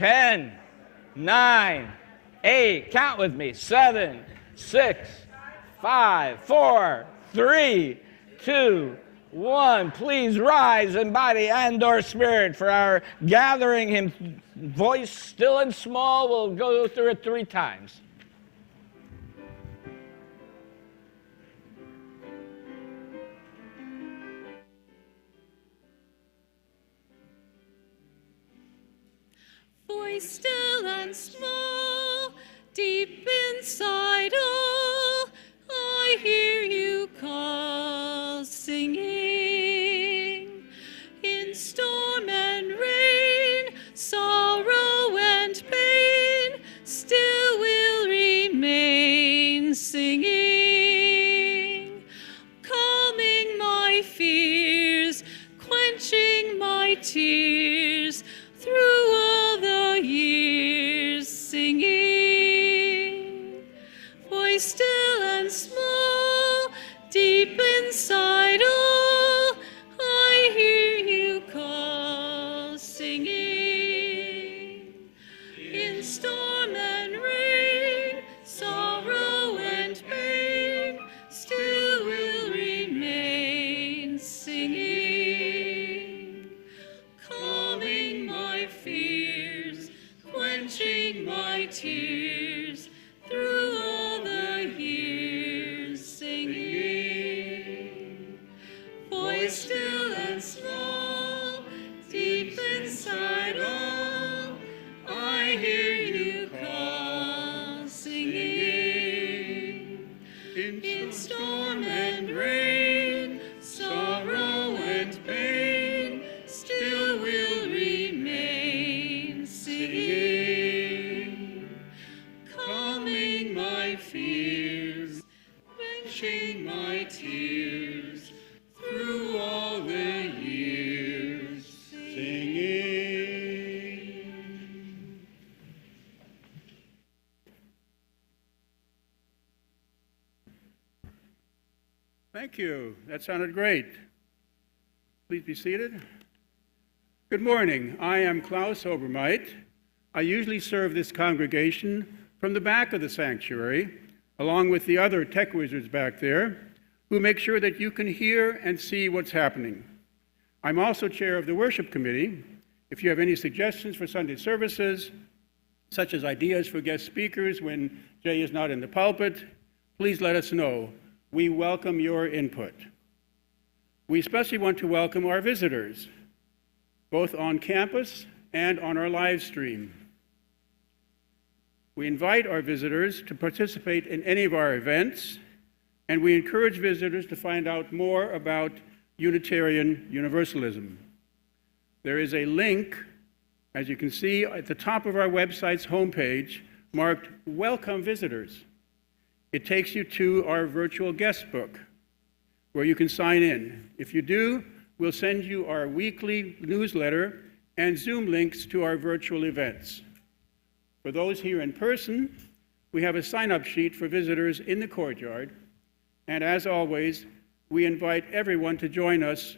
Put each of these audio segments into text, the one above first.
10, 9, 8, count with me, 7, 6, 5, 4, 3, 2, 1. Please rise in body and or spirit for our gathering hymn. Voice still and small. We'll go through it 3 times. Voice still and small, deep inside all, I hear you call, singing. In storm and rain, sorrow and pain, still will remain, singing. Calming my fears, quenching my tears, through all the years, singing. Voice still and small, deep inside all, I hear you call, singing. In storm and rain, sorrow and pain, still will remain, singing. Calming my fears, quenching my tears, through all the years, singing. Voice still and small, deep inside all, I hear you call, singing. In storm and rain, sorrow and pain, still will remain, singing. Calming my fears, quenching my tears, through all the years, singing. Thank you. That sounded great. Please be seated. Good morning. I am Klaus Obermeit. I usually serve this congregation from the back of the sanctuary, along with the other tech wizards back there, who make sure that you can hear and see what's happening. I'm also chair of the worship committee. If you have any suggestions for Sunday services, such as ideas for guest speakers when Jay is not in the pulpit, please let us know. We welcome your input. We especially want to welcome our visitors, both on campus and on our live stream. We invite our visitors to participate in any of our events, and we encourage visitors to find out more about Unitarian Universalism. There is a link, as you can see, at the top of our website's homepage marked Welcome Visitors. It takes you to our virtual guest book, where you can sign in. If you do, we'll send you our weekly newsletter and Zoom links to our virtual events. For those here in person, we have a sign-up sheet for visitors in the courtyard, and as always, we invite everyone to join us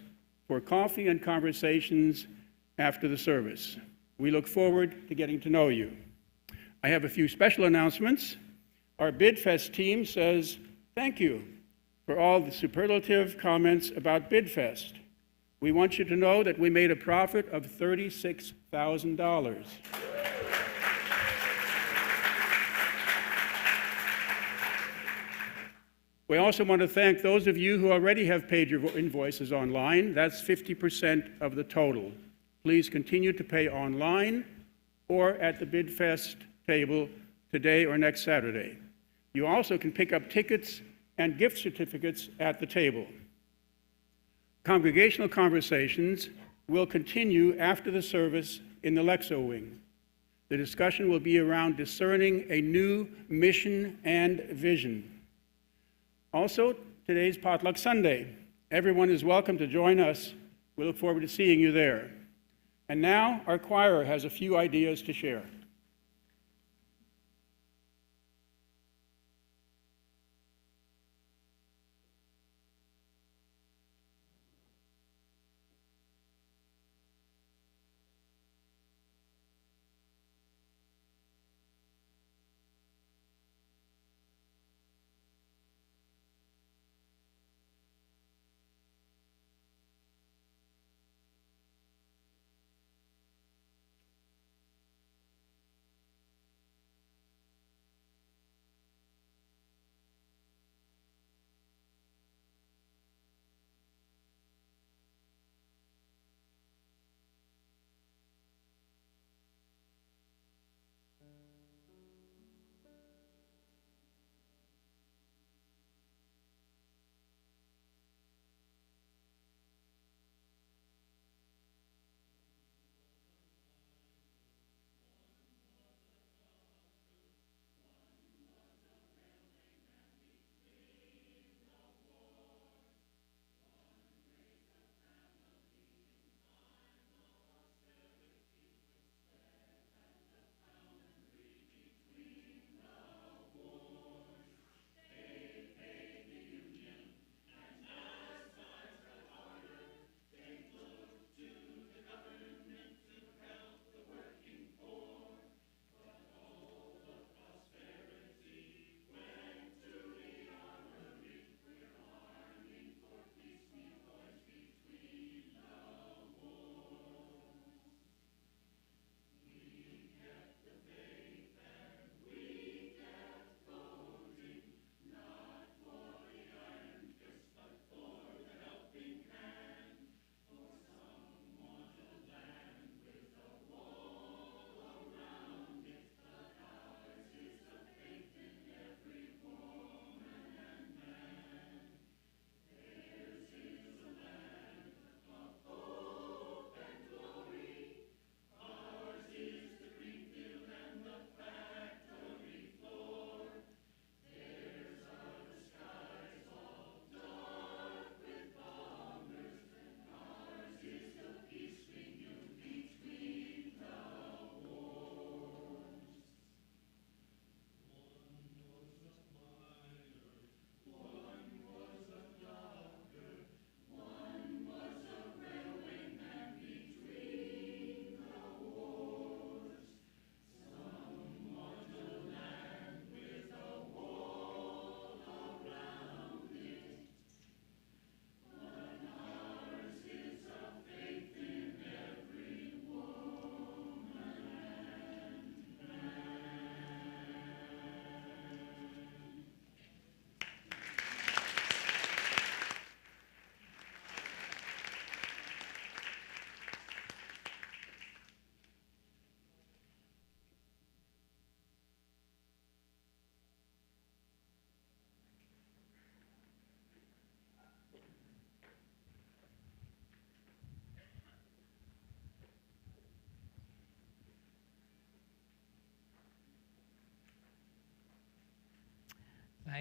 for coffee and conversations after the service. We look forward to getting to know you. I have a few special announcements. Our BidFest team says thank you for all the superlative comments about BidFest. We want you to know that we made a profit of $36,000. We also want to thank those of you who already have paid your invoices online. That's 50% of the total. Please continue to pay online or at the BidFest table today or next Saturday. You also can pick up tickets and gift certificates at the table. Congregational conversations will continue after the service in the Lexo wing. The discussion will be around discerning a new mission and vision. Also, today's Potluck Sunday. Everyone is welcome to join us. We look forward to seeing you there. And now, our choir has a few ideas to share.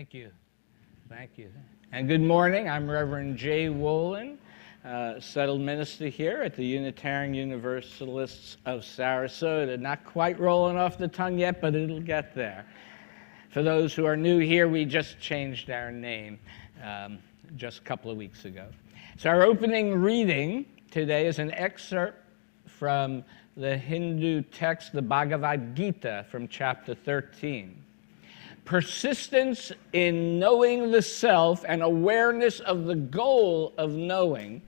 Thank you. Thank you. And good morning. I'm Reverend J. Wolin, settled minister here at the Unitarian Universalists of Sarasota. Not quite rolling off the tongue yet, but it'll get there. For those who are new here, we just changed our name just a couple of weeks ago. So our opening reading today is an excerpt from the Hindu text, the Bhagavad Gita, from chapter 13. Persistence in knowing the self and awareness of the goal of knowing,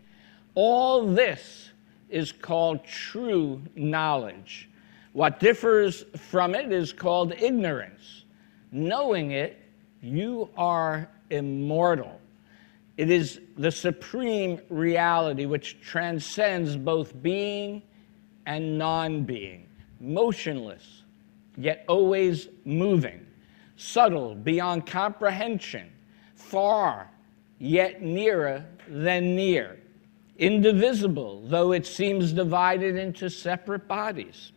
all this is called true knowledge. What differs from it is called ignorance. Knowing it, you are immortal. It is the supreme reality which transcends both being and non-being, motionless, yet always moving, subtle beyond comprehension, far, yet nearer than near, indivisible, though it seems divided into separate bodies.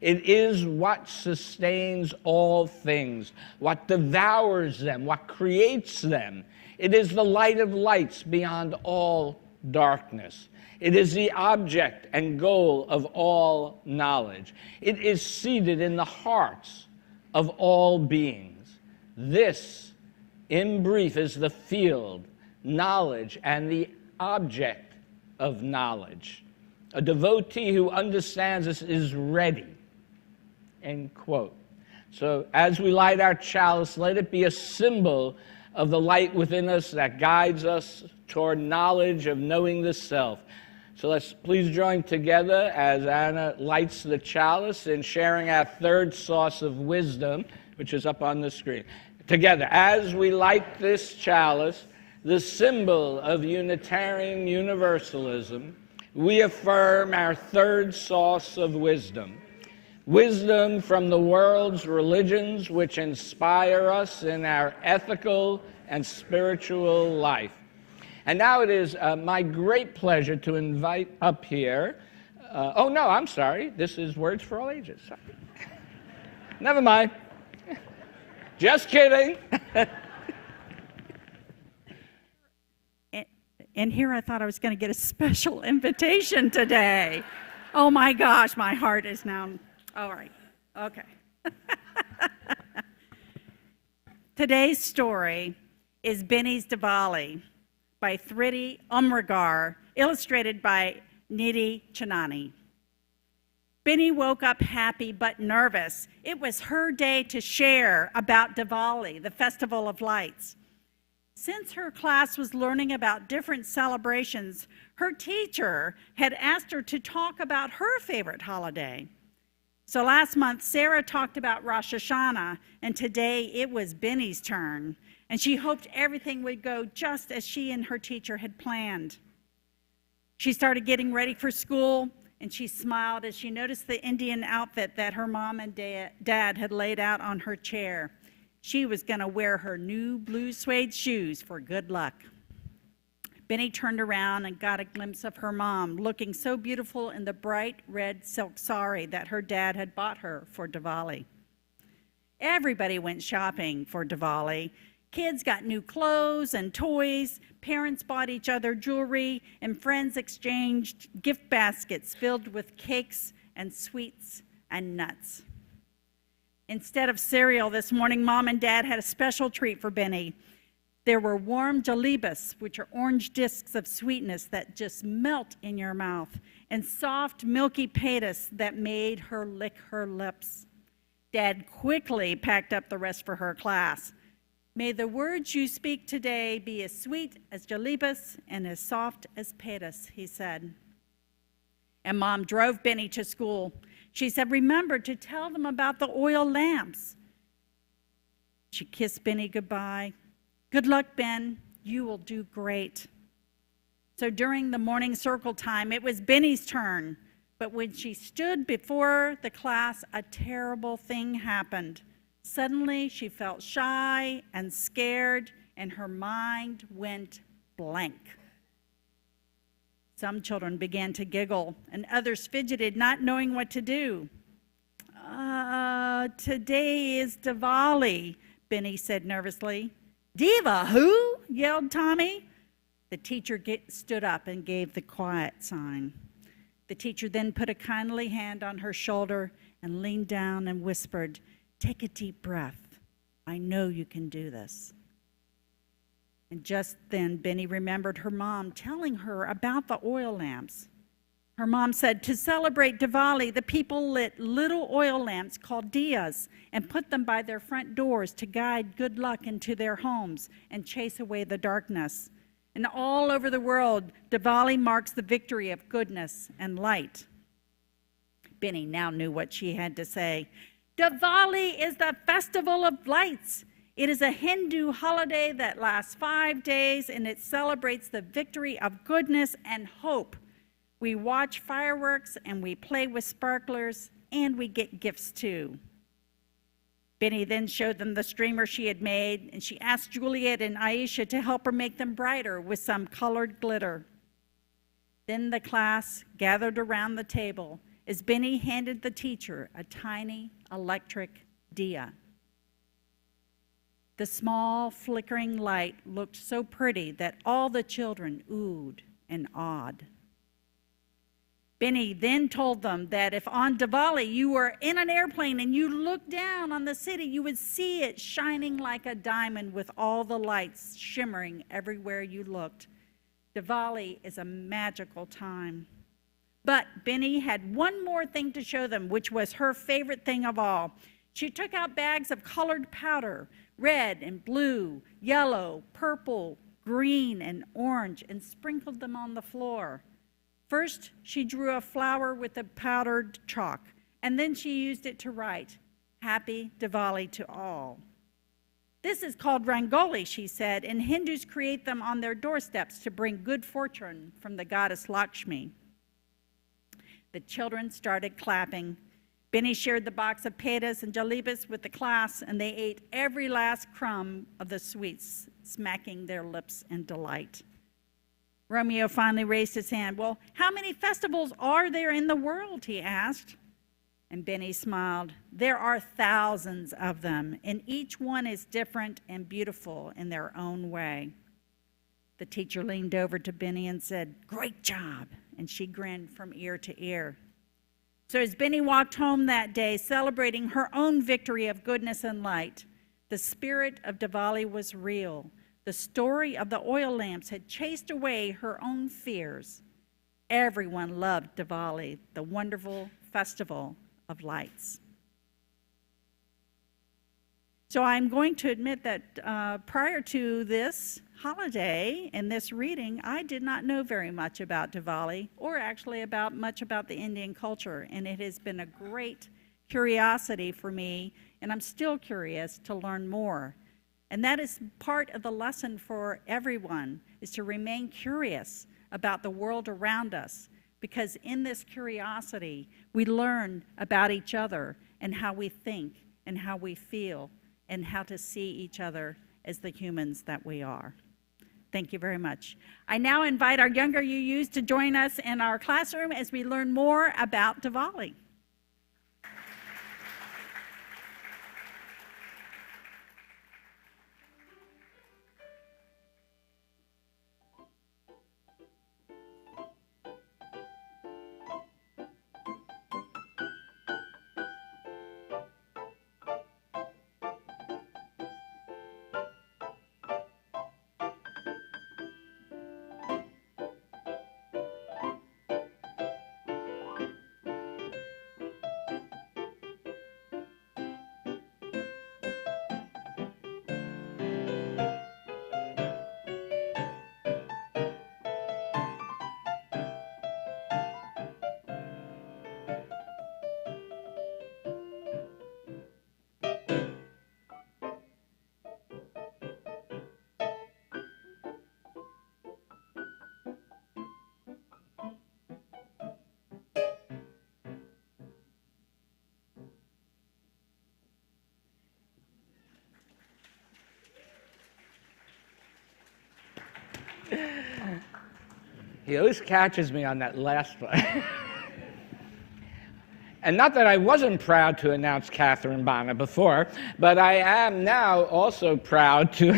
It is what sustains all things, what devours them, what creates them. It is the light of lights beyond all darkness. It is the object and goal of all knowledge. It is seated in the hearts of all beings. This, in brief, is the field, knowledge, and the object of knowledge. A devotee who understands this is ready. End quote. So as we light our chalice, let it be a symbol of the light within us that guides us toward knowledge of knowing the self. So let's please join together as Anna lights the chalice in sharing our third source of wisdom, which is up on the screen. Together, as we light this chalice, the symbol of Unitarian Universalism, we affirm our third source of wisdom. Wisdom from the world's religions which inspire us in our ethical and spiritual life. And now it is my great pleasure to invite up here, oh no, I'm sorry, this is Words for All Ages. Sorry. Never mind. Just kidding. And here I thought I was going to get a special invitation today. Oh my gosh, my heart is now, all right, okay. Today's story is Benny's Diwali by Thridi Umrigar, illustrated by Nidhi Chanani. Benny woke up happy but nervous. It was her day to share about Diwali, the Festival of Lights. Since her class was learning about different celebrations, her teacher had asked her to talk about her favorite holiday. So last month, Sarah talked about Rosh Hashanah, and today it was Benny's turn, and she hoped everything would go just as she and her teacher had planned. She started getting ready for school, and she smiled as she noticed the Indian outfit that her mom and dad had laid out on her chair. She was going to wear her new blue suede shoes for good luck. Benny turned around and got a glimpse of her mom, looking so beautiful in the bright red silk sari that her dad had bought her for Diwali. Everybody went shopping for Diwali. Kids got new clothes and toys, parents bought each other jewelry, and friends exchanged gift baskets filled with cakes and sweets and nuts. Instead of cereal this morning, Mom and Dad had a special treat for Benny. There were warm jalebis, which are orange discs of sweetness that just melt in your mouth, and soft, milky petas that made her lick her lips. Dad quickly packed up the rest for her class. May the words you speak today be as sweet as jalebis and as soft as petas, he said. And Mom drove Benny to school. She said, remember to tell them about the oil lamps. She kissed Benny goodbye. Good luck, Ben. You will do great. So during the morning circle time, it was Benny's turn. But when she stood before the class, a terrible thing happened. Suddenly, she felt shy and scared, and her mind went blank. Some children began to giggle, and others fidgeted, not knowing what to do. Today is Diwali, Benny said nervously. Diva, who? Yelled Tommy. The teacher stood up and gave the quiet sign. The teacher then put a kindly hand on her shoulder and leaned down and whispered, "Take a deep breath. I know you can do this." And just then, Benny remembered her mom telling her about the oil lamps. Her mom said, to celebrate Diwali, the people lit little oil lamps called diyas and put them by their front doors to guide good luck into their homes and chase away the darkness. And all over the world, Diwali marks the victory of goodness and light. Benny now knew what she had to say. Diwali is the festival of lights. It is a Hindu holiday that lasts 5 days, and it celebrates the victory of goodness and hope. We watch fireworks, and we play with sparklers, and we get gifts too. Benny then showed them the streamer she had made, and she asked Juliet and Aisha to help her make them brighter with some colored glitter. Then the class gathered around the table as Benny handed the teacher a tiny electric diya. The small flickering light looked so pretty that all the children oohed and awed. Benny then told them that if on Diwali you were in an airplane and you looked down on the city, you would see it shining like a diamond with all the lights shimmering everywhere you looked. Diwali is a magical time. But Benny had one more thing to show them, which was her favorite thing of all. She took out bags of colored powder, red and blue, yellow, purple, green, and orange, and sprinkled them on the floor. First, she drew a flower with the powdered chalk, and then she used it to write, "Happy Diwali to all." This is called Rangoli, she said, and Hindus create them on their doorsteps to bring good fortune from the goddess Lakshmi. The children started clapping. Benny shared the box of pedas and jalebis with the class, and they ate every last crumb of the sweets, smacking their lips in delight. Romeo finally raised his hand. "Well, how many festivals are there in the world?" he asked. And Benny smiled. "There are thousands of them, and each one is different and beautiful in their own way." The teacher leaned over to Benny and said, "Great job," and she grinned from ear to ear. So as Benny walked home that day, celebrating her own victory of goodness and light, the spirit of Diwali was real. The story of the oil lamps had chased away her own fears. Everyone loved Diwali, the wonderful festival of lights. So I'm going to admit that prior to this holiday and this reading, I did not know very much about Diwali, or actually much about the Indian culture, and it has been a great curiosity for me, and I'm still curious to learn more. And that is part of the lesson for everyone, is to remain curious about the world around us, because in this curiosity, we learn about each other and how we think and how we feel and how to see each other as the humans that we are. Thank you very much. I now invite our younger UUs to join us in our classroom as we learn more about Diwali. He always catches me on that last one. And not that I wasn't proud to announce Catherine Bonner before, but I am now also proud to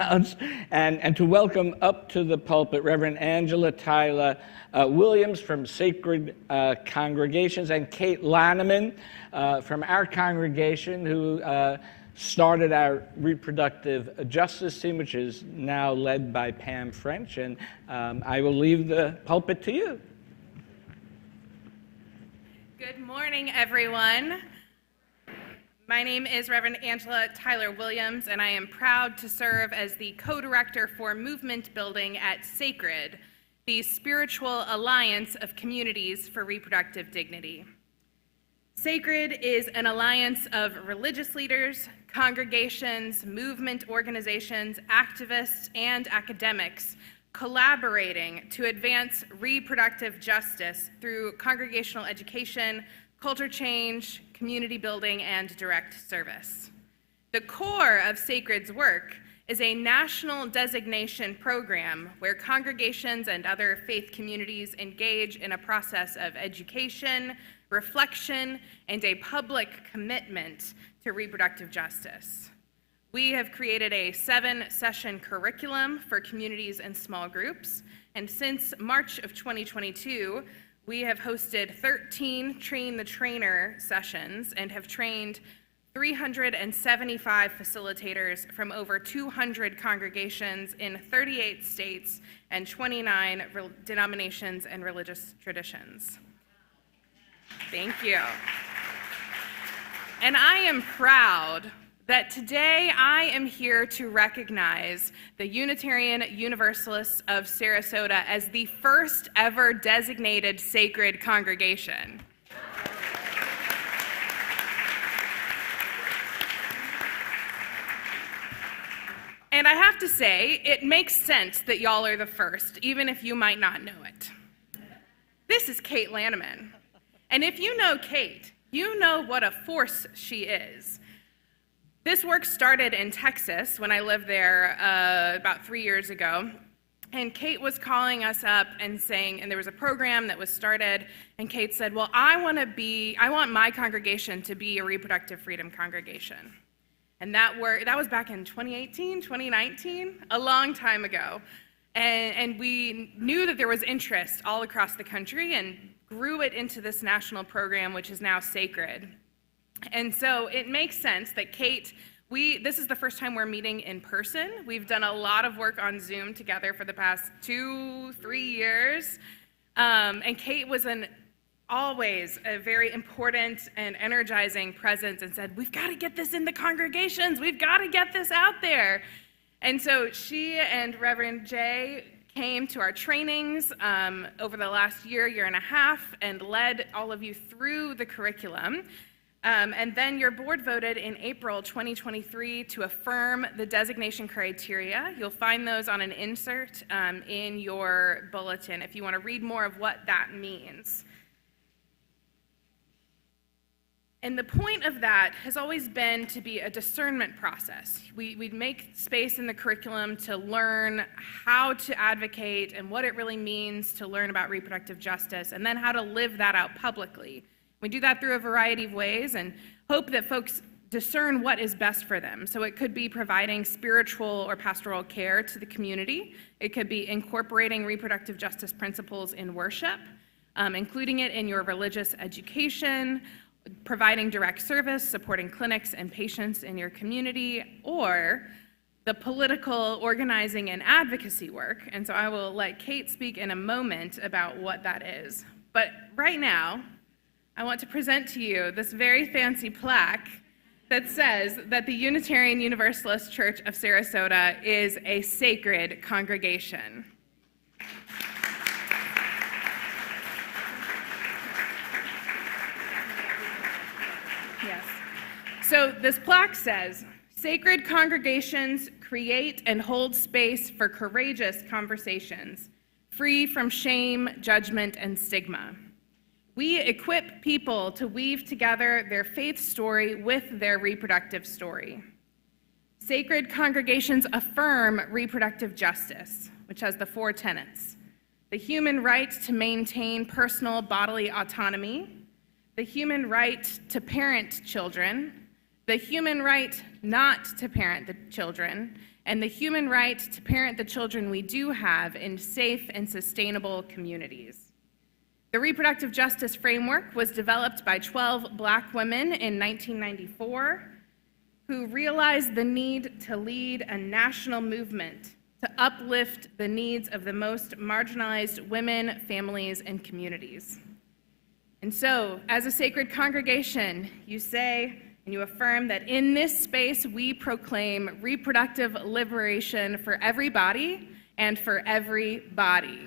Klaus, and to welcome up to the pulpit Reverend Angela Tyler Williams from Sacred Congregations, and Kate Lanneman from our congregation, who started our reproductive justice team, which is now led by Pam French. And I will leave the pulpit to you. Good morning, everyone. My name is Reverend Angela Tyler Williams, and I am proud to serve as the co-director for movement building at Sacred, the spiritual alliance of communities for reproductive dignity. Sacred is an alliance of religious leaders, congregations, movement organizations, activists, and academics collaborating to advance reproductive justice through congregational education, culture change, community building, and direct service. The core of Sacred's work is a national designation program where congregations and other faith communities engage in a process of education, reflection, and a public commitment to reproductive justice. We have created a 7-session curriculum for communities and small groups, and since March of 2022, we have hosted 13 Train the Trainer sessions and have trained 375 facilitators from over 200 congregations in 38 states and 29 denominations and religious traditions. Thank you. And I am proud that today I am here to recognize the Unitarian Universalists of Sarasota as the first ever designated sacred congregation. And I have to say, it makes sense that y'all are the first, even if you might not know it. This is Kate Lanneman. And if you know Kate, you know what a force she is. This work started in Texas when I lived there about 3 years ago. And Kate was calling us up and saying, and there was a program that was started, and Kate said, well, I want my congregation to be a reproductive freedom congregation. And that was back in 2018, 2019, a long time ago. And we knew that there was interest all across the country and grew it into this national program, which is now Sacred. And so it makes sense that Kate, this is the first time we're meeting in person. We've done a lot of work on Zoom together for the past 2-3 years. And Kate was always a very important and energizing presence and said, we've got to get this in the congregations. We've got to get this out there. And so she and Reverend Jay came to our trainings over the last year and a half, and led all of you through the curriculum. And then your board voted in April 2023 to affirm the designation criteria. You'll find those on an insert in your bulletin if you want to read more of what that means. And the point of that has always been to be a discernment process. We'd make space in the curriculum to learn how to advocate and what it really means to learn about reproductive justice, and then how to live that out publicly. We do that through a variety of ways and hope that folks discern what is best for them. So it could be providing spiritual or pastoral care to the community. It could be incorporating reproductive justice principles in worship, including it in your religious education, providing direct service, supporting clinics and patients in your community, or the political organizing and advocacy work. And so I will let Kate speak in a moment about what that is. But right now, I want to present to you this very fancy plaque that says that the Unitarian Universalist Church of Sarasota is a sacred congregation. Yes. So this plaque says, sacred congregations create and hold space for courageous conversations, free from shame, judgment, and stigma. We equip people to weave together their faith story with their reproductive story. Sacred congregations affirm reproductive justice, which has the 4 tenets: the human right to maintain personal bodily autonomy, the human right to parent children, the human right not to parent the children, and the human right to parent the children we do have in safe and sustainable communities. The reproductive justice framework was developed by 12 Black women in 1994 who realized the need to lead a national movement to uplift the needs of the most marginalized women, families, and communities. And so, as a sacred congregation, you say and you affirm that in this space we proclaim reproductive liberation for everybody and for every body.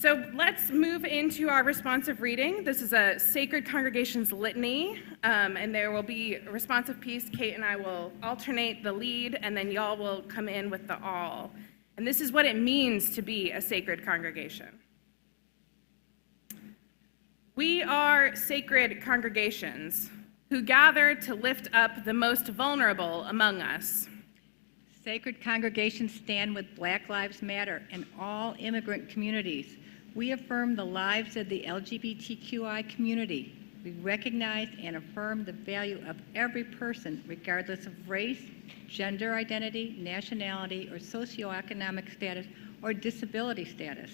So let's move into our responsive reading. This is a Sacred Congregation's litany, and there will be a responsive piece. Kate and I will alternate the lead, and then y'all will come in with the all. And this is what it means to be a sacred congregation. We are sacred congregations who gather to lift up the most vulnerable among us. Sacred congregations stand with Black Lives Matter and all immigrant communities. We affirm the lives of the LGBTQI community. We recognize and affirm the value of every person, regardless of race, gender identity, nationality, or socioeconomic status, or disability status.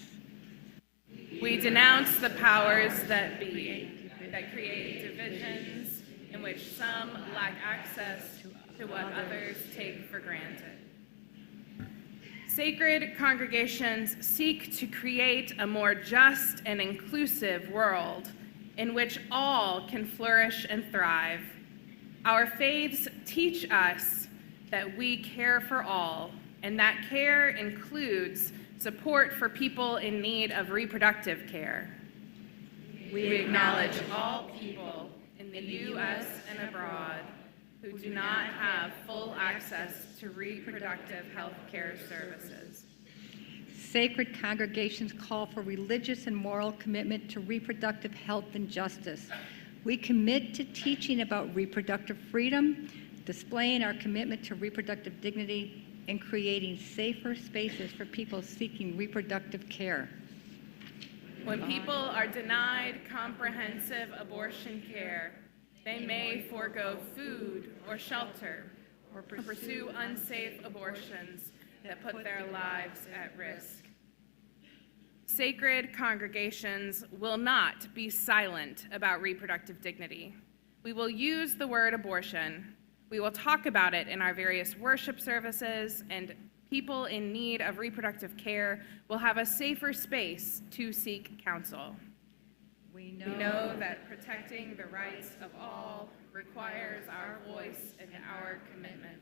We denounce the powers that be, that create divisions in which some lack access to what others take for granted. Sacred congregations seek to create a more just and inclusive world in which all can flourish and thrive. Our faiths teach us that we care for all, and that care includes support for people in need of reproductive care. We acknowledge all people in the U.S. and abroad who do not have full access to reproductive health care services. Sacred congregations call for religious and moral commitment to reproductive health and justice. We commit to teaching about reproductive freedom, displaying our commitment to reproductive dignity, and creating safer spaces for people seeking reproductive care. When people are denied comprehensive abortion care, they may forego food or shelter or pursue unsafe abortions that put their lives at risk. Sacred congregations will not be silent about reproductive dignity. We will use the word abortion. We will talk about it in our various worship services, and people in need of reproductive care will have a safer space to seek counsel. We know that protecting the rights of all requires our voice and our commitment.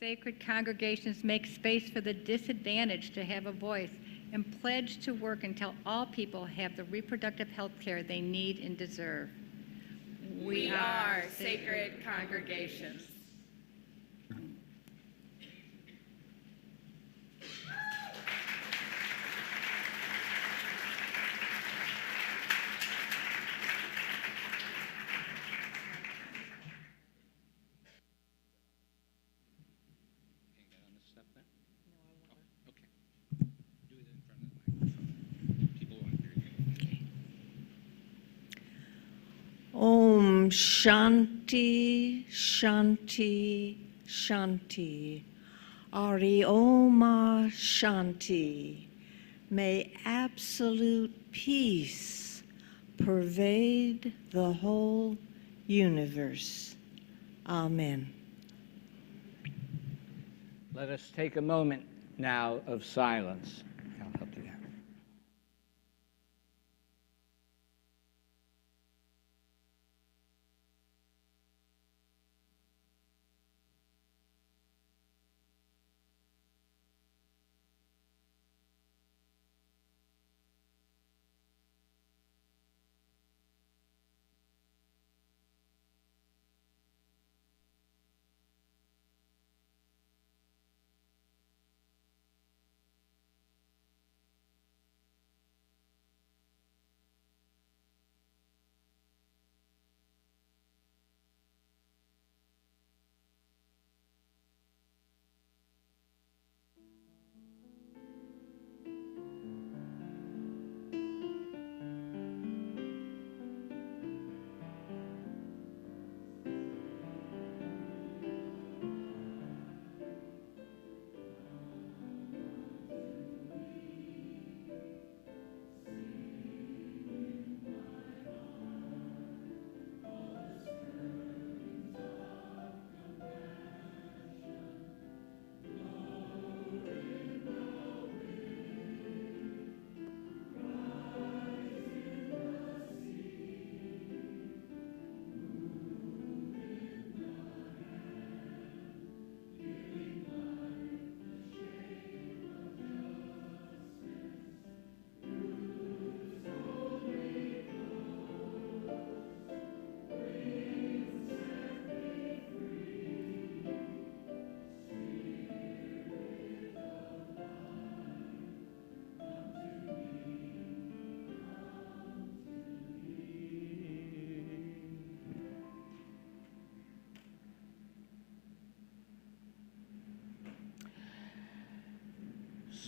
Sacred congregations make space for the disadvantaged to have a voice and pledge to work until all people have the reproductive health care they need and deserve. We are sacred congregations. Om Shanti, Shanti, Shanti. Ari Oma Shanti. May absolute peace pervade the whole universe. Amen. Let us take a moment now of silence. I'll help you there.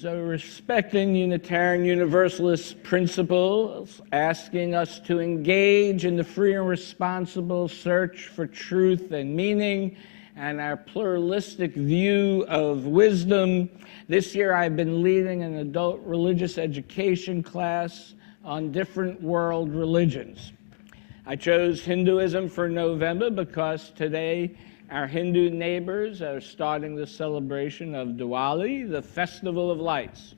So respecting Unitarian Universalist principles, asking us to engage in the free and responsible search for truth and meaning, and our pluralistic view of wisdom. This year I've been leading an adult religious education class on different world religions. I chose Hinduism for November because today our Hindu neighbors are starting the celebration of Diwali, the Festival of Lights.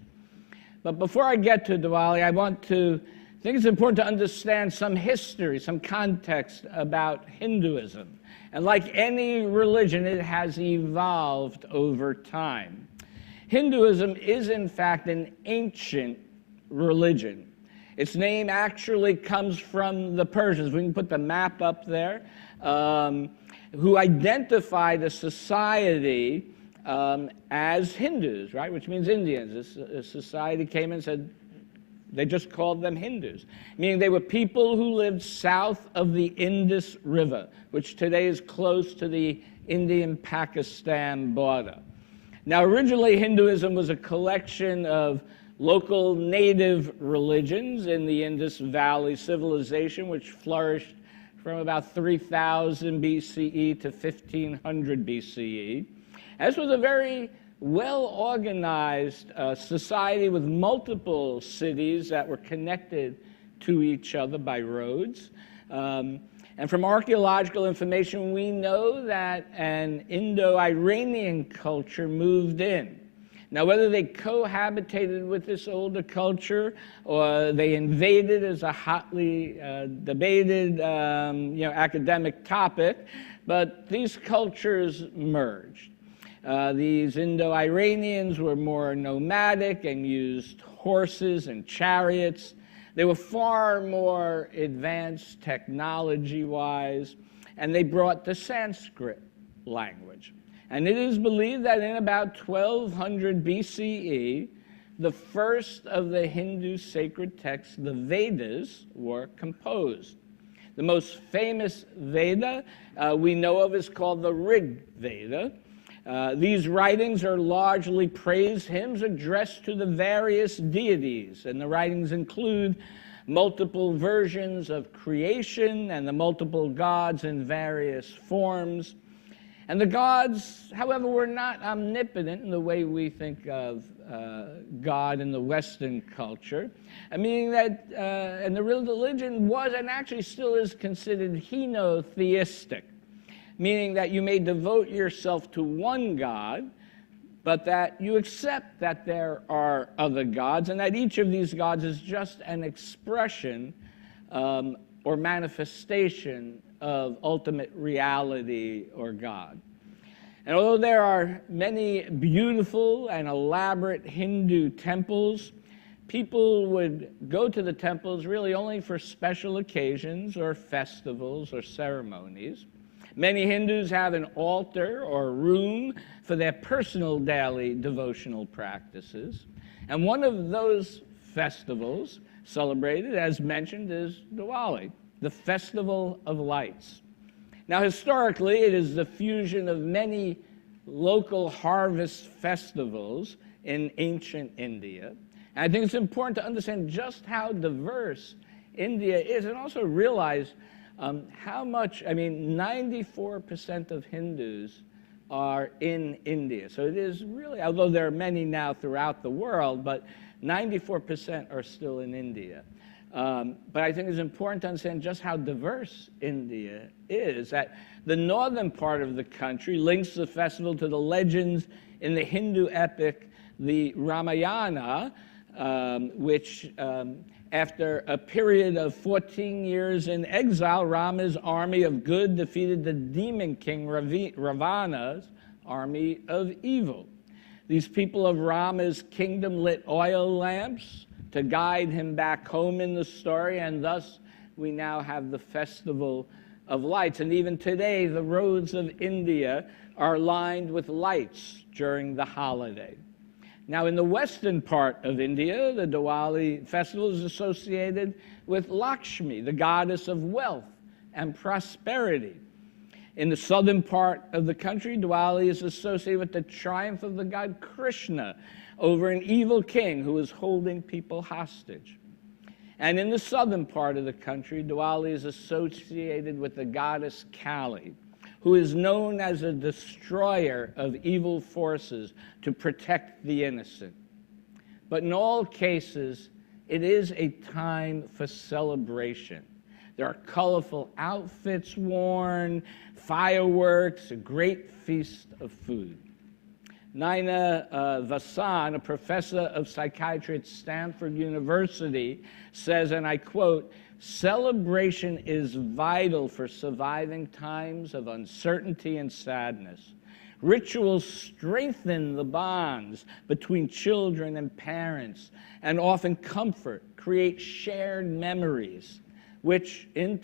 But before I get to Diwali, I think it's important to understand some history, some context about Hinduism. And like any religion, it has evolved over time. Hinduism is, in fact, an ancient religion. Its name actually comes from the Persians. We can put the map up there. Who identified a society as Hindus, right? Which means Indians. A society came and said, they just called them Hindus, meaning they were people who lived south of the Indus River, which today is close to the Indian-Pakistan border. Now, originally, Hinduism was a collection of local native religions in the Indus Valley civilization, which flourished from about 3000 BCE to 1500 BCE. This was a very well-organized society with multiple cities that were connected to each other by roads. And from archaeological information, we know that an Indo-Iranian culture moved in. Now, whether they cohabitated with this older culture or they invaded is a hotly debated academic topic, but these cultures merged. These Indo-Iranians were more nomadic and used horses and chariots. They were far more advanced technology-wise, and they brought the Sanskrit language. And it is believed that in about 1200 BCE, the first of the Hindu sacred texts, the Vedas, were composed. The most famous Veda we know of is called the Rig Veda. These writings are largely praise hymns addressed to the various deities, and the writings include multiple versions of creation and the multiple gods in various forms. And the gods, however, were not omnipotent in the way we think of God in the Western culture, meaning that, and the religion was and actually still is considered henotheistic, meaning that you may devote yourself to one God, but that you accept that there are other gods, and that each of these gods is just an expression or manifestation of ultimate reality or God. And although there are many beautiful and elaborate Hindu temples, people would go to the temples really only for special occasions or festivals or ceremonies. Many Hindus have an altar or room for their personal daily devotional practices. And one of those festivals celebrated, as mentioned, is Diwali, the Festival of Lights. Now, historically, it is the fusion of many local harvest festivals in ancient India. And I think it's important to understand just how diverse India is, and also realize how much, 94% of Hindus are in India. So it is really, although there are many now throughout the world, but 94% are still in India. But I think it's important to understand just how diverse India is. That the northern part of the country links the festival to the legends in the Hindu epic, the Ramayana, which after a period of 14 years in exile, Rama's army of good defeated the demon king Ravana's army of evil. These people of Rama's kingdom lit oil lamps to guide him back home in the story, and thus we now have the Festival of Lights. And even today, the roads of India are lined with lights during the holiday. Now, in the western part of India, the Diwali festival is associated with Lakshmi, the goddess of wealth and prosperity. In the southern part of the country, Diwali is associated with the triumph of the god Krishna over an evil king who is holding people hostage. And in the southern part of the country, Diwali is associated with the goddess Kali, who is known as a destroyer of evil forces to protect the innocent. But in all cases, it is a time for celebration. There are colorful outfits worn, fireworks, a great feast of food. Nina Vasan, a professor of psychiatry at Stanford University, says, and I quote, "Celebration is vital for surviving times of uncertainty and sadness. Rituals strengthen the bonds between children and parents and often comfort, create shared memories, which in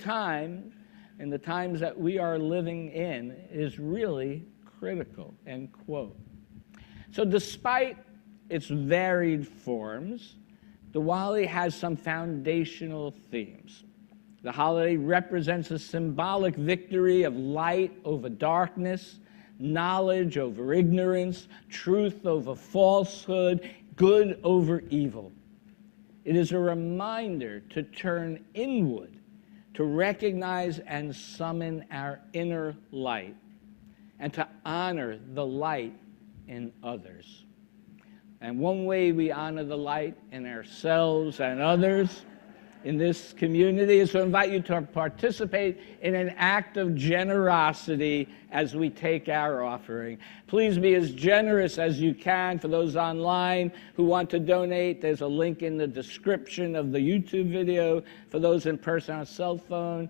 the times that we are living in, is really critical," end quote. So despite its varied forms, Diwali has some foundational themes. The holiday represents a symbolic victory of light over darkness, knowledge over ignorance, truth over falsehood, good over evil. It is a reminder to turn inward, to recognize and summon our inner light, and to honor the light in others. And one way we honor the light in ourselves and others in this community is to invite you to participate in an act of generosity as we take our offering. Please be as generous as you can. For those online who want to donate, there's a link in the description of the YouTube video. For those in person on a cell phone,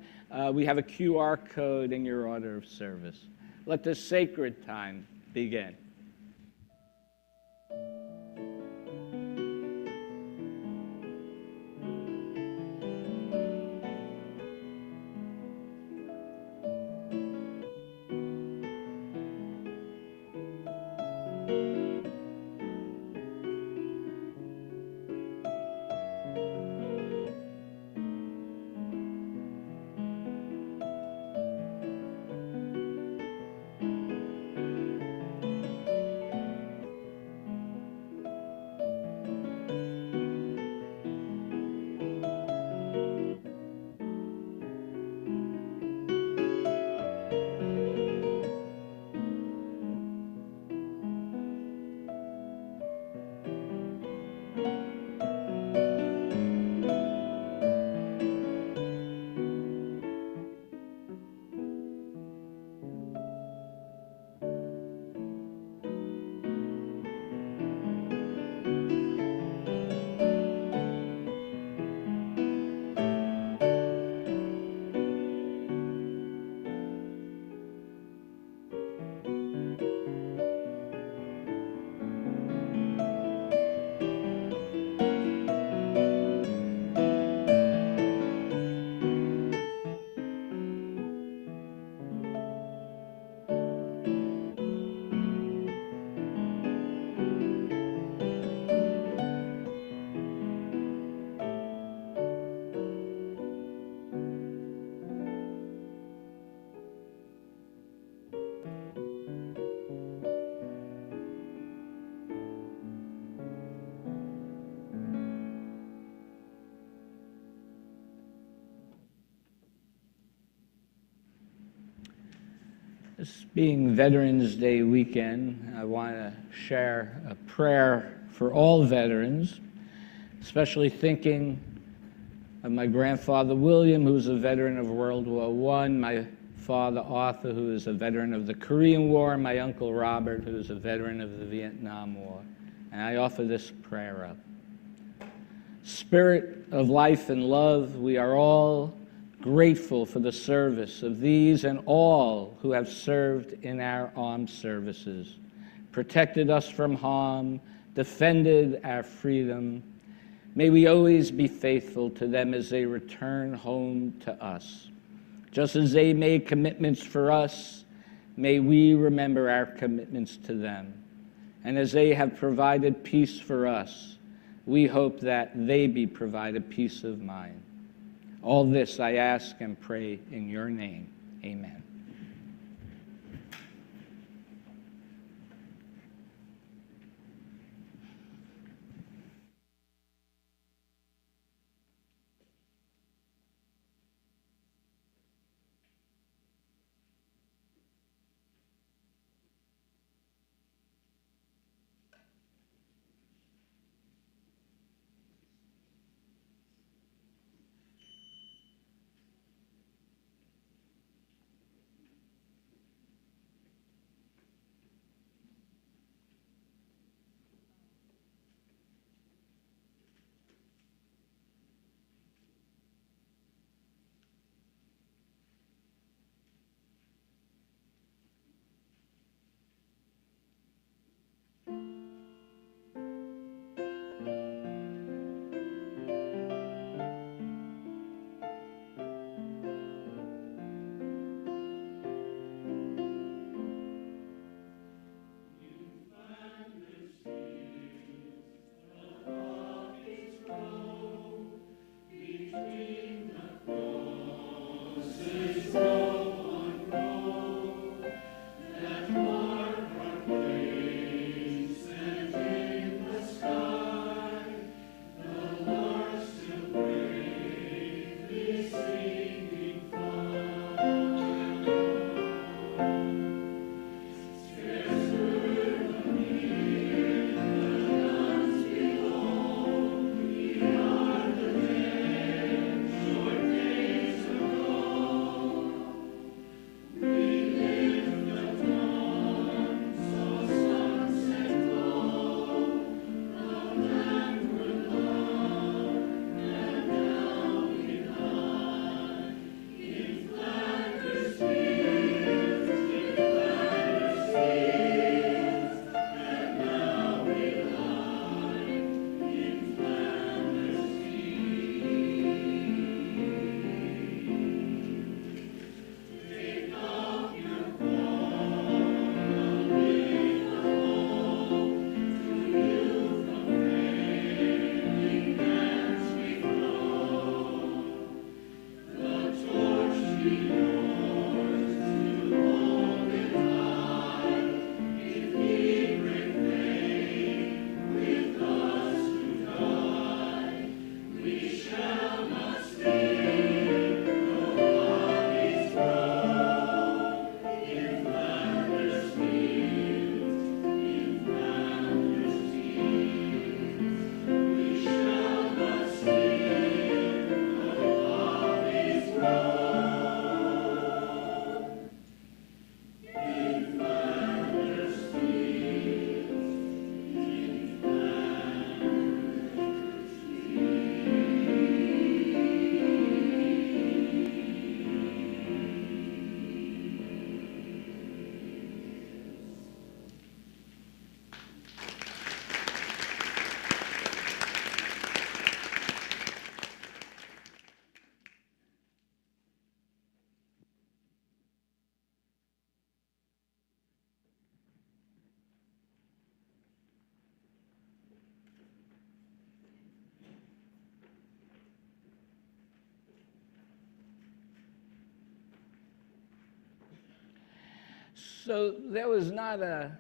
we have a QR code in your order of service. Let this sacred time begin. This being Veterans Day weekend, I want to share a prayer for all veterans, especially thinking of my grandfather William, who's a veteran of World War I, my father Arthur, who is a veteran of the Korean War, and my uncle Robert, who is a veteran of the Vietnam War. And I offer this prayer up. Spirit of life and love, we are all grateful for the service of these and all who have served in our armed services, protected us from harm, defended our freedom. May we always be faithful to them as they return home to us. Just as they made commitments for us, may we remember our commitments to them. And as they have provided peace for us, we hope that they be provided peace of mind. All this I ask and pray in your name. Amen. So there was not a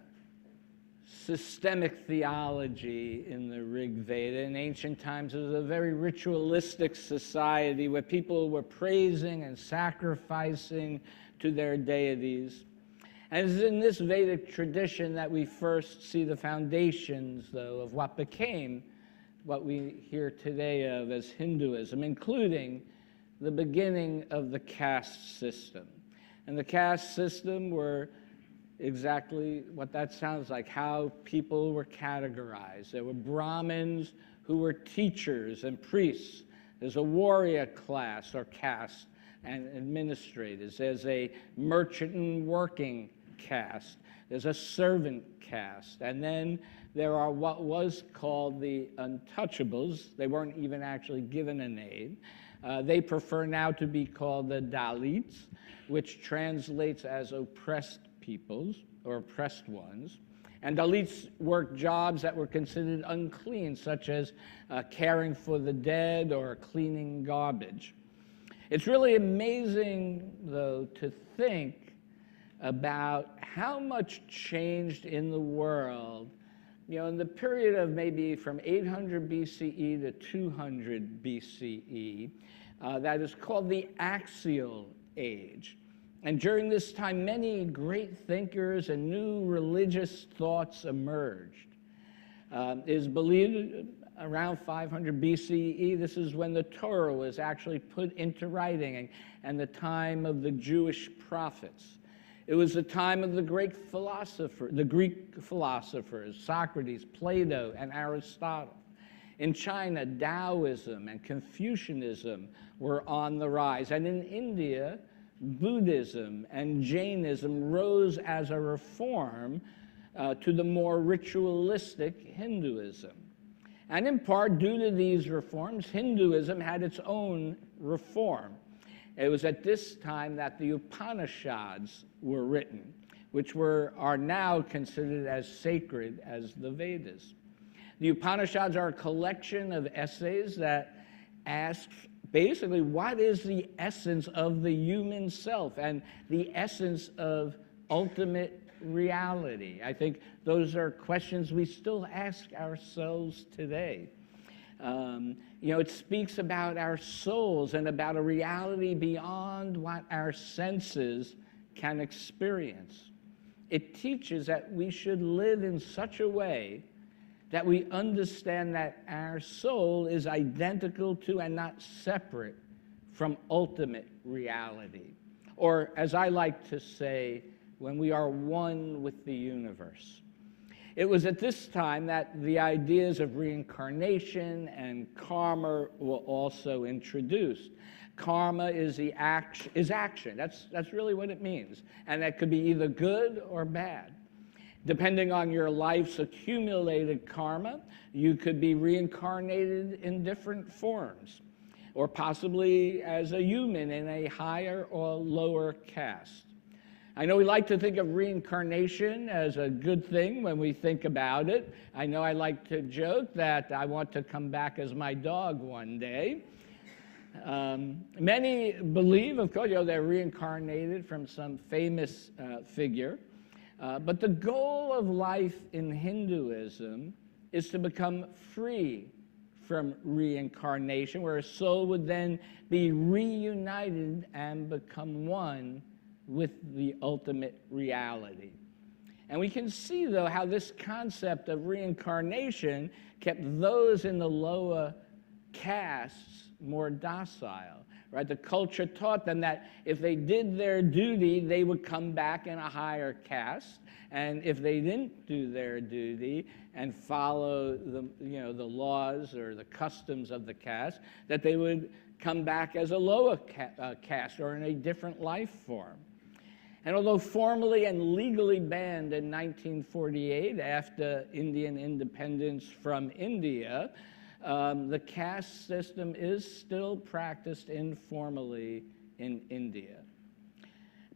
systemic theology in the Rig Veda. In ancient times, it was a very ritualistic society where people were praising and sacrificing to their deities. And it's in this Vedic tradition that we first see the foundations, though, of what became what we hear today of as Hinduism, including the beginning of the caste system. And the caste system were exactly what that sounds like, how people were categorized. There were Brahmins who were teachers and priests. There's a warrior class or caste and administrators. There's a merchant and working caste. There's a servant caste. And then there are what was called the untouchables. They weren't even actually given a name. They prefer now to be called the Dalits, which translates as oppressed peoples or oppressed ones. And Dalits worked jobs that were considered unclean, such as caring for the dead or cleaning garbage. It's really amazing, though, to think about how much changed in the world, in the period of maybe from 800 BCE to 200 BCE, that is called the Axial Age. And during this time, many great thinkers and new religious thoughts emerged. It is believed around 500 BCE, this is when the Torah was actually put into writing and the time of the Jewish prophets. It was the time of the Greek philosophers, Socrates, Plato, and Aristotle. In China, Taoism and Confucianism were on the rise. And in India, Buddhism and Jainism rose as a reform to the more ritualistic Hinduism. And in part, due to these reforms, Hinduism had its own reform. It was at this time that the Upanishads were written, which are now considered as sacred as the Vedas. The Upanishads are a collection of essays that ask basically what is the essence of the human self and the essence of ultimate reality. I think those are questions we still ask ourselves today. It speaks about our souls and about a reality beyond what our senses can experience. It teaches that we should live in such a way that we understand that our soul is identical to and not separate from ultimate reality. Or, as I like to say, when we are one with the universe. It was at this time that the ideas of reincarnation and karma were also introduced. Karma is action. That's really what it means. And that could be either good or bad. Depending on your life's accumulated karma, you could be reincarnated in different forms, or possibly as a human in a higher or lower caste. I know we like to think of reincarnation as a good thing when we think about it. I know I like to joke that I want to come back as my dog one day. Many believe, of course, they're reincarnated from some famous figure. But the goal of life in Hinduism is to become free from reincarnation, where a soul would then be reunited and become one with the ultimate reality. And we can see, though, how this concept of reincarnation kept those in the lower castes more docile. Right? The culture taught them that if they did their duty, they would come back in a higher caste, and if they didn't do their duty and follow the laws or the customs of the caste, that they would come back as a lower caste or in a different life form. And although formally and legally banned in 1948 after Indian independence from India, the caste system is still practiced informally in India.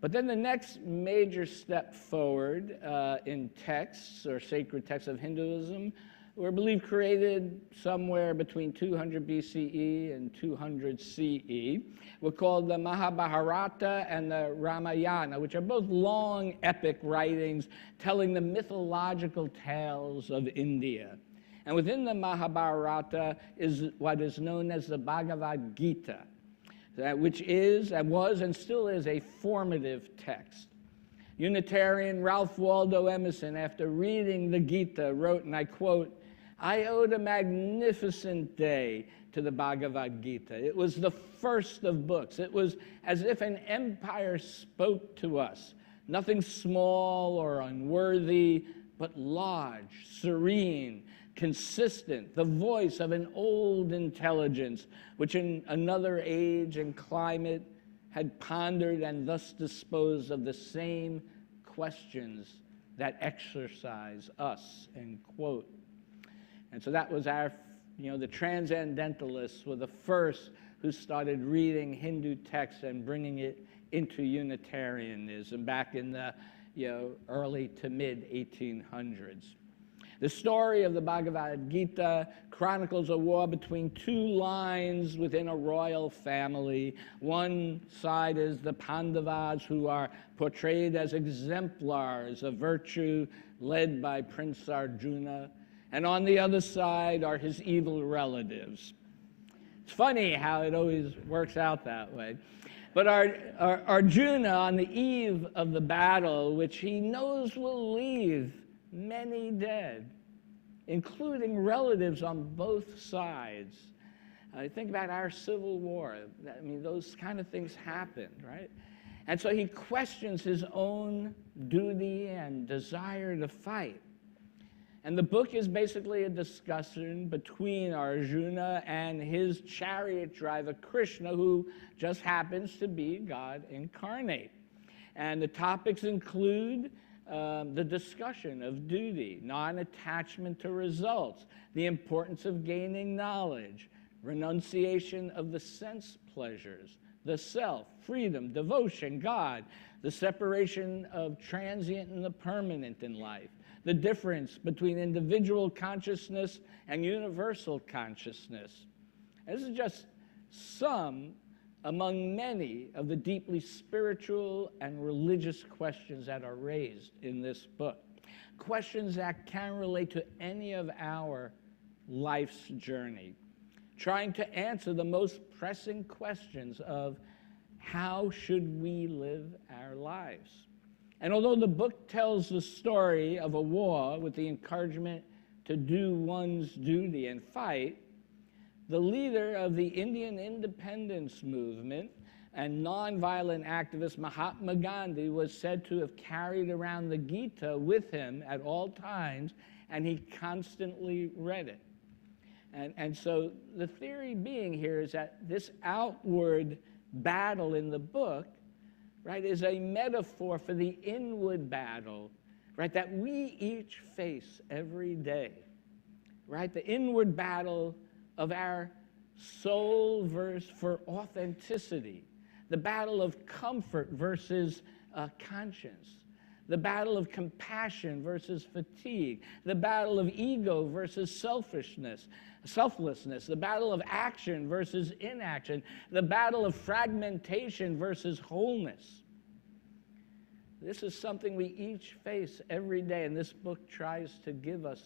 But then the next major step forward in texts or sacred texts of Hinduism were believed created somewhere between 200 BCE and 200 CE, were called the Mahabharata and the Ramayana, which are both long epic writings telling the mythological tales of India. And within the Mahabharata is what is known as the Bhagavad Gita, which is, and was, and still is a formative text. Unitarian Ralph Waldo Emerson, after reading the Gita, wrote, and I quote, "I owed a magnificent day to the Bhagavad Gita. It was the first of books. It was as if an empire spoke to us, nothing small or unworthy, but large, serene, consistent, the voice of an old intelligence, which in another age and climate had pondered and thus disposed of the same questions that exercise us," end quote. And so that was our, the Transcendentalists were the first who started reading Hindu texts and bringing it into Unitarianism back in the early to mid 1800s. The story of the Bhagavad Gita chronicles a war between two lines within a royal family. One side is the Pandavas, who are portrayed as exemplars of virtue, led by Prince Arjuna. And on the other side are his evil relatives. It's funny how it always works out that way. But Arjuna, on the eve of the battle, which he knows will leave many dead, including relatives on both sides. Think about our Civil War. I mean, those kind of things happened, right? And so he questions his own duty and desire to fight. And the book is basically a discussion between Arjuna and his chariot driver, Krishna, who just happens to be God incarnate. And the topics include the discussion of duty, non-attachment to results, the importance of gaining knowledge, renunciation of the sense pleasures, the self, freedom, devotion, God, the separation of transient and the permanent in life, the difference between individual consciousness and universal consciousness. And this is just some among many of the deeply spiritual and religious questions that are raised in this book. Questions that can relate to any of our life's journey, trying to answer the most pressing questions of how should we live our lives. And although the book tells the story of a war with the encouragement to do one's duty and fight, the leader of the Indian independence movement and nonviolent activist Mahatma Gandhi was said to have carried around the Gita with him at all times, and he constantly read it. And so the theory being here is that this outward battle in the book, right, is a metaphor for the inward battle, right, that we each face every day, right? The inward battle of our soul for authenticity, the battle of comfort versus conscience, the battle of compassion versus fatigue, the battle of ego versus selflessness, the battle of action versus inaction, the battle of fragmentation versus wholeness. This is something we each face every day, and this book tries to give us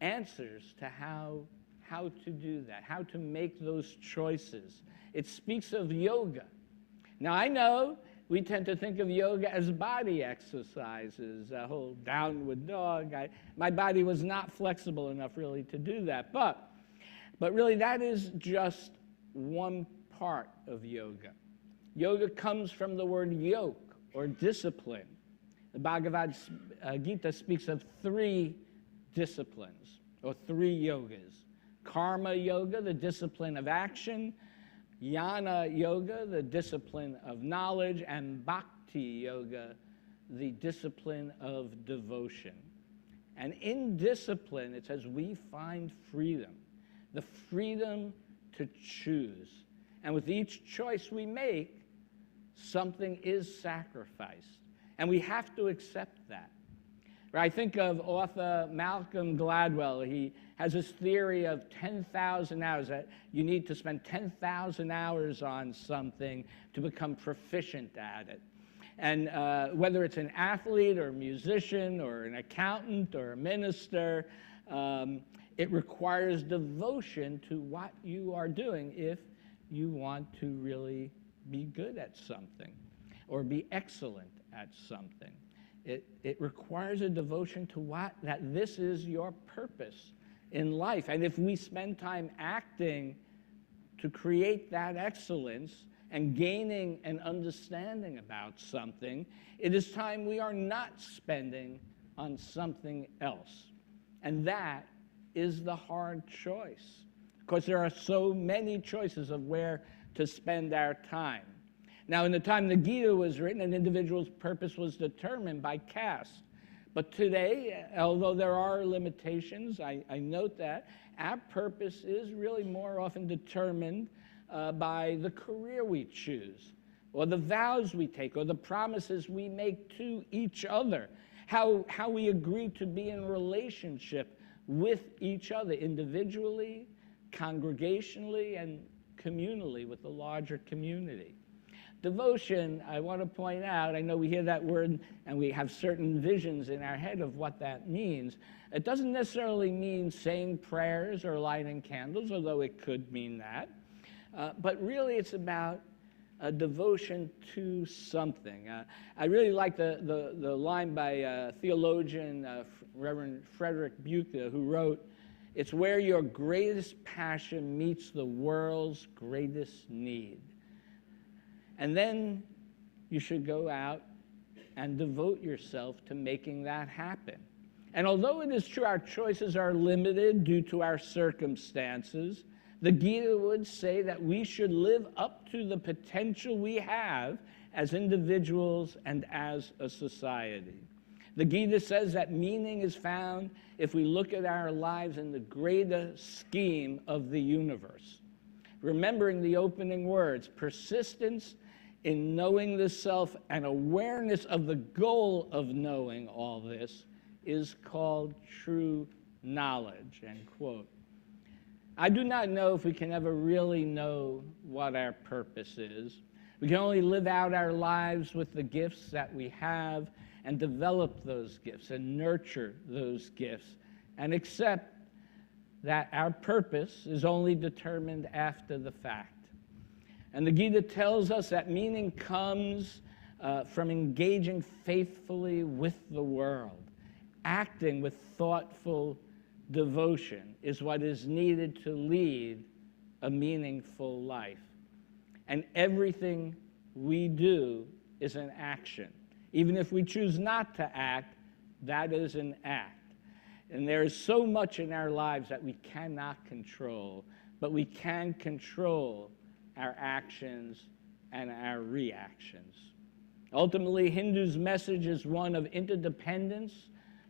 answers to how to do that, how to make those choices. It speaks of yoga. Now, I know we tend to think of yoga as body exercises, a whole downward dog. My body was not flexible enough really to do that. But really, that is just one part of yoga. Yoga comes from the word yoke or discipline. The Bhagavad Gita speaks of 3 disciplines or 3 yogas. Karma yoga, the discipline of action, Jnana yoga, the discipline of knowledge, and Bhakti yoga, the discipline of devotion. And in discipline, it says we find freedom, the freedom to choose. And with each choice we make, something is sacrificed. And we have to accept that. I think of author Malcolm Gladwell. He has this theory of 10,000 hours, that you need to spend 10,000 hours on something to become proficient at it. And whether it's an athlete or a musician or an accountant or a minister, it requires devotion to what you are doing if you want to really be good at something or be excellent at something. It requires a devotion to that this is your purpose in life. And if we spend time acting to create that excellence and gaining an understanding about something, it is time we are not spending on something else. And that is the hard choice, because there are so many choices of where to spend our time. Now, in the time the Gita was written, an individual's purpose was determined by caste. But today, although there are limitations, I note that, our purpose is really more often determined by the career we choose, or the vows we take, or the promises we make to each other, how we agree to be in relationship with each other, individually, congregationally, and communally with the larger community. Devotion, I want to point out, I know we hear that word and we have certain visions in our head of what that means. It doesn't necessarily mean saying prayers or lighting candles, although it could mean that. But really it's about a devotion to something. I really like the line by theologian Reverend Frederick Buechner, who wrote, "It's where your greatest passion meets the world's greatest need. And then you should go out and devote yourself to making that happen." And although it is true our choices are limited due to our circumstances, the Gita would say that we should live up to the potential we have as individuals and as a society. The Gita says that meaning is found if we look at our lives in the greater scheme of the universe. Remembering the opening words, persistence in knowing the self and awareness of the goal of knowing all this is called true knowledge, end quote. I do not know if we can ever really know what our purpose is. We can only live out our lives with the gifts that we have and develop those gifts and nurture those gifts and accept that our purpose is only determined after the fact. And the Gita tells us that meaning comes from engaging faithfully with the world. Acting with thoughtful devotion is what is needed to lead a meaningful life. And everything we do is an action. Even if we choose not to act, that is an act. And there is so much in our lives that we cannot control, but we can control our actions and our reactions. Ultimately, Hindu's message is one of interdependence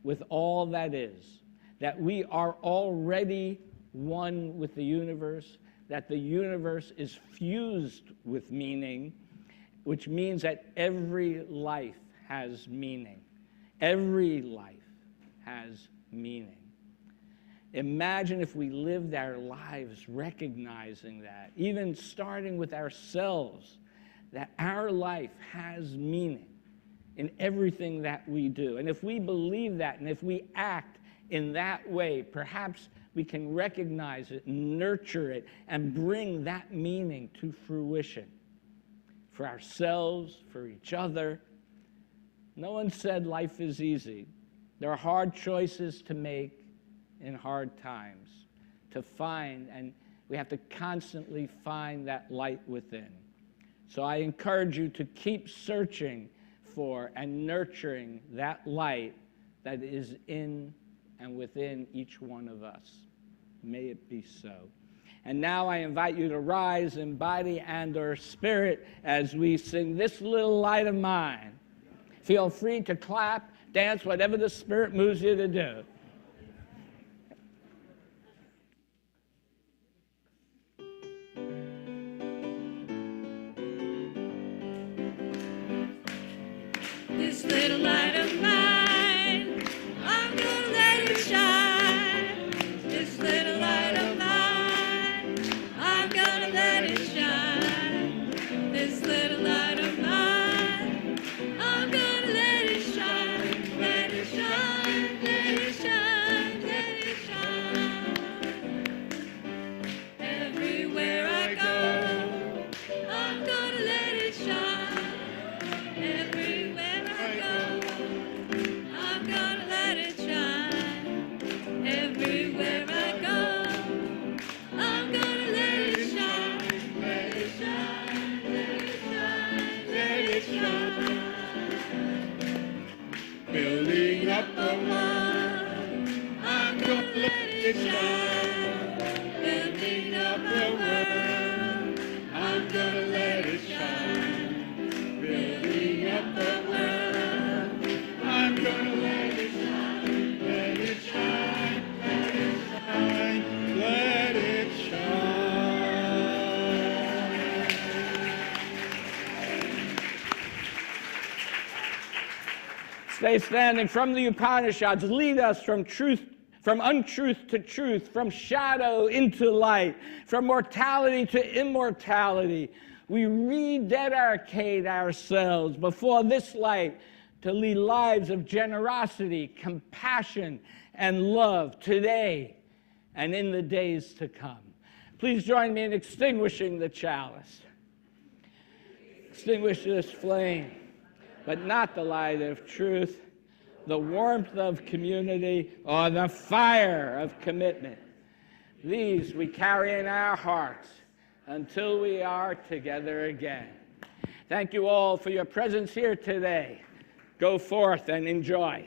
with all that is, that we are already one with the universe, that the universe is fused with meaning, which means that every life has meaning. Every life has meaning. Imagine if we lived our lives recognizing that, even starting with ourselves, that our life has meaning in everything that we do. And if we believe that, and if we act in that way, perhaps we can recognize it, nurture it, and bring that meaning to fruition for ourselves, for each other. No one said life is easy. There are hard choices to make in hard times, to find, and we have to constantly find that light within. So I encourage you to keep searching for and nurturing that light that is in and within each one of us. May it be so. And now I invite you to rise in body and or spirit as we sing This Little Light of Mine. Feel free to clap, dance, whatever the Spirit moves you to do. This little light of mine, I'm gonna let it shine. This shine, building up the world. I'm gonna let it shine, building up the world. I'm gonna let it shine, let it shine, let it shine, let it shine. Stay standing. From the Upanishads, lead us from truth, from untruth to truth, from shadow into light, from mortality to immortality. We rededicate ourselves before this light to lead lives of generosity, compassion, and love today and in the days to come. Please join me in extinguishing the chalice. Extinguish this flame, but not the light of truth, the warmth of community, or the fire of commitment. These we carry in our hearts until we are together again. Thank you all for your presence here today. Go forth and enjoy.